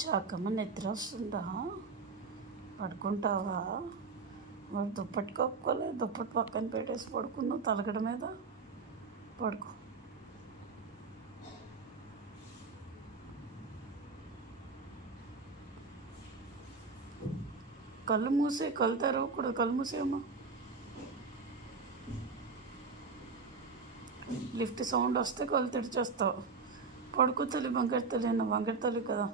చాకమ్మ నిద్ర వస్తుందా? పడుకుంటావా? మరి దుప్పటి కప్పుకోలేదు, దుప్పటి పక్కన పెట్టేసి పడుకున్నావు తలగడ మీద. పడుకో. కళ్ళు మూసే, కళ్ళు తెరవకూడదు, కళ్ళు మూసేయమ్మా. లిఫ్ట్ సౌండ్ వస్తే కళ్ళు తెరిచేస్తావు. పడుకో తల్లి, బంగారు తల్లి, అన్న బంగారు తల్లి కదా.